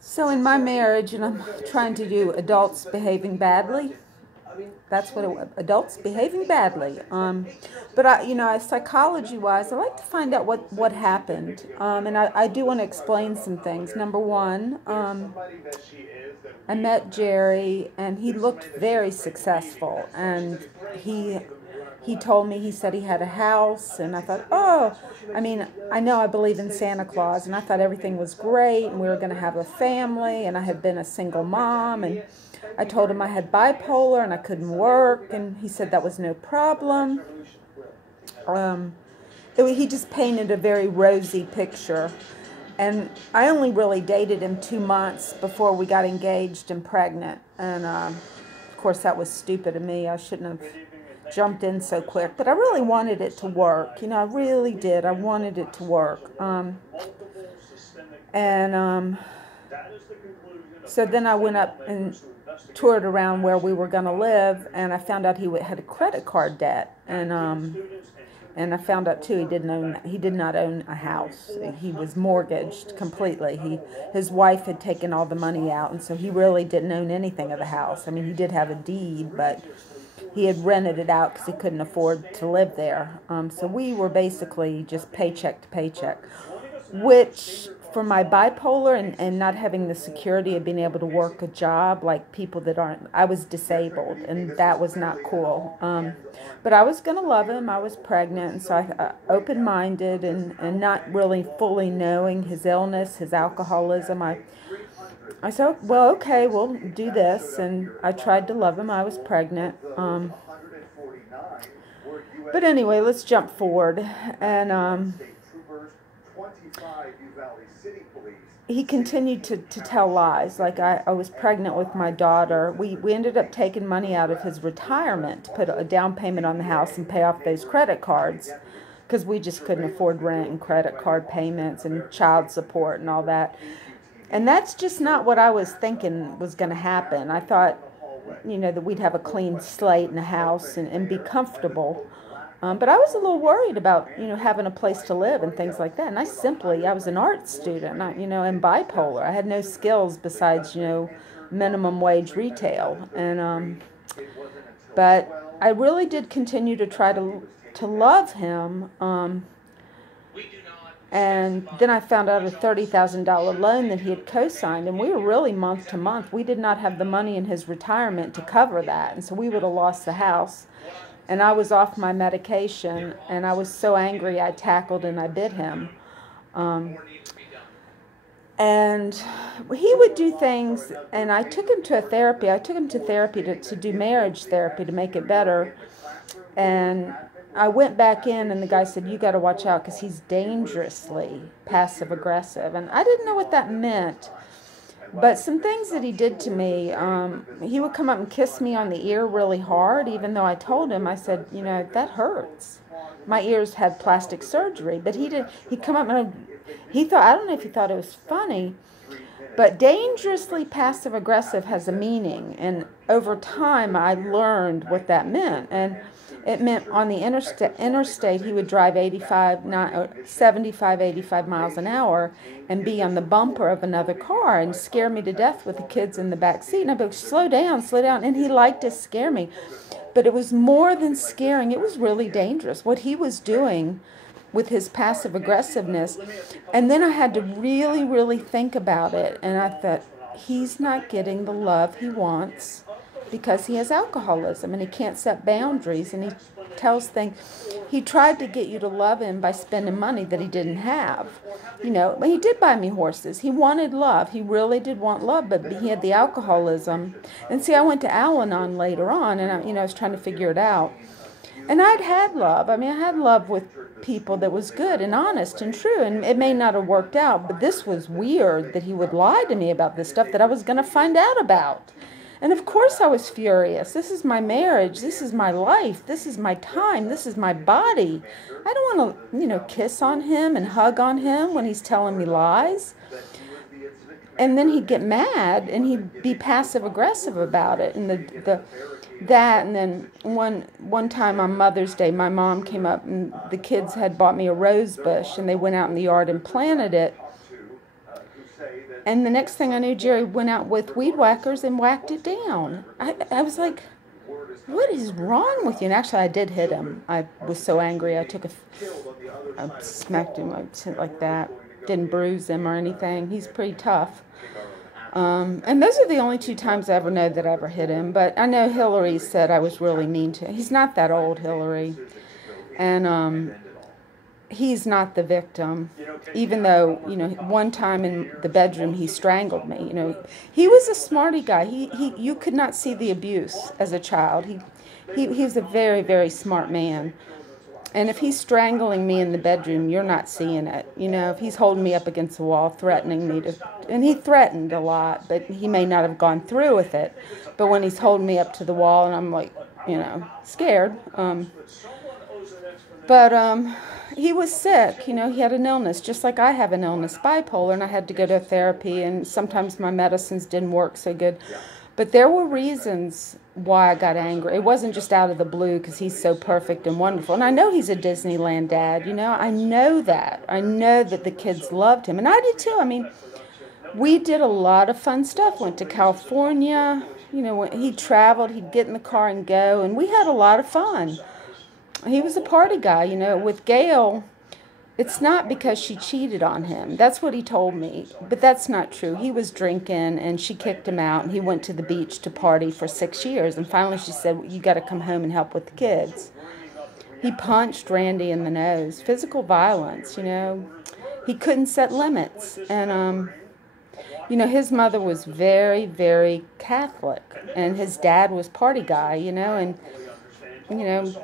So in my marriage, and I'm trying to do adults behaving badly. That's what adults behaving badly. But psychology-wise, I like to find out what happened, and I do want to explain some things. Number one, I met Jerry, and he looked very successful, and he told me, he said he had a house, and I thought, oh, I know I believe in Santa Claus, and I thought everything was great, and we were going to have a family, and I had been a single mom, and I told him I had bipolar, and I couldn't work, and he said that was no problem. He just painted a very rosy picture, and I only really dated him 2 months before we got engaged and pregnant, and of course that was stupid of me. I shouldn't have jumped in so quick, but I really wanted it to work. I really did. I wanted it to work. So then I went up and toured around where we were going to live, and I found out he had a credit card debt, and I found out too he did not own a house. He was mortgaged completely. His wife had taken all the money out, and so he really didn't own anything of the house. He did have a deed, but he had rented it out because he couldn't afford to live there. So we were basically just paycheck to paycheck, which for my bipolar and not having the security of being able to work a job like people that aren't, I was disabled, and that was not cool. But I was going to love him. I was pregnant, and so I open-minded and not really fully knowing his illness, his alcoholism. I said, well, okay, we'll do this, and I tried to love him. I was pregnant. But anyway, let's jump forward. And he continued to tell lies. Like I was pregnant with my daughter. We ended up taking money out of his retirement to put a down payment on the house and pay off those credit cards, because we just couldn't afford rent and credit card payments and child support and all that. And that's just not what I was thinking was going to happen. I thought, that we'd have a clean slate in a house and be comfortable. But I was a little worried about, having a place to live and things like that. And I was an art student, and bipolar. I had no skills besides, minimum wage retail. And but I really did continue to try to love him. And then I found out a $30,000 loan that he had co-signed, and we were really month to month. We did not have the money in his retirement to cover that, and so we would have lost the house. And I was off my medication, and I was so angry I tackled and I bit him. And he would do things, and I took him to therapy. I took him to therapy to do marriage therapy to make it better. And I went back in, and the guy said, you got to watch out because he's dangerously passive-aggressive. And I didn't know what that meant. But some things that he did to me, he would come up and kiss me on the ear really hard, even though I told him, I said, that hurts. My ears had plastic surgery. But he'd come up and I don't know if he thought it was funny, but dangerously passive-aggressive has a meaning. And over time, I learned what that meant. And it meant on the interstate, he would drive 75, 85 miles an hour and be on the bumper of another car and scare me to death with the kids in the back seat. And I'd be like, slow down. And he liked to scare me. But it was more than scaring. It was really dangerous, what he was doing with his passive aggressiveness. And then I had to really, really think about it. And I thought, he's not getting the love he wants because he has alcoholism and he can't set boundaries, and he tells things. He tried to get you to love him by spending money that he didn't have. But he did buy me horses. He wanted love. He really did want love, but he had the alcoholism. And see, I went to Al-Anon later on, and I was trying to figure it out. And I'd had love. I had love with people that was good and honest and true, and it may not have worked out, but this was weird that he would lie to me about this stuff that I was going to find out about. And of course I was furious. This is my marriage. This is my life. This is my time. This is my body. I don't want to, kiss on him and hug on him when he's telling me lies. And then he'd get mad and he'd be passive aggressive about it. And and then one time on Mother's Day, my mom came up and the kids had bought me a rose bush, and they went out in the yard and planted it. And the next thing I knew, Jerry went out with weed whackers and whacked it down. I was like, what is wrong with you? And actually, I did hit him. I was so angry. I smacked him like that. Didn't bruise him or anything. He's pretty tough. And those are the only 2 times I ever know that I ever hit him. But I know Hillary said I was really mean to him. He's not that old, Hillary. And he's not the victim, even though, one time in the bedroom he strangled me. He was a smarty guy. You could not see the abuse as a child. He was a very, very smart man. And if he's strangling me in the bedroom, you're not seeing it. If he's holding me up against the wall, threatening me and he threatened a lot, but he may not have gone through with it. But when he's holding me up to the wall and I'm like, scared. But he was sick. He had an illness, just like I have an illness, bipolar, and I had to go to therapy, and sometimes my medicines didn't work so good. But there were reasons why I got angry. It wasn't just out of the blue because he's so perfect and wonderful. And I know he's a Disneyland dad, I know that. I know that the kids loved him, and I did too. I mean, we did a lot of fun stuff. Went to California. When he traveled, he'd get in the car and go, and we had a lot of fun. He was a party guy, With Gail, it's not because she cheated on him. That's what he told me. But that's not true. He was drinking, and she kicked him out, and he went to the beach to party for 6 years. And finally she said, you got to come home and help with the kids. He punched Randy in the nose. Physical violence, He couldn't set limits. And, his mother was very, very Catholic. And his dad was party guy, and...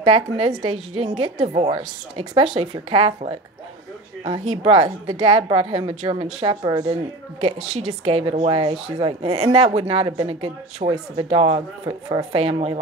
back in those days, you didn't get divorced, especially if you're Catholic. The dad brought home a German Shepherd, and she just gave it away. She's like, and that would not have been a good choice of a dog for a family like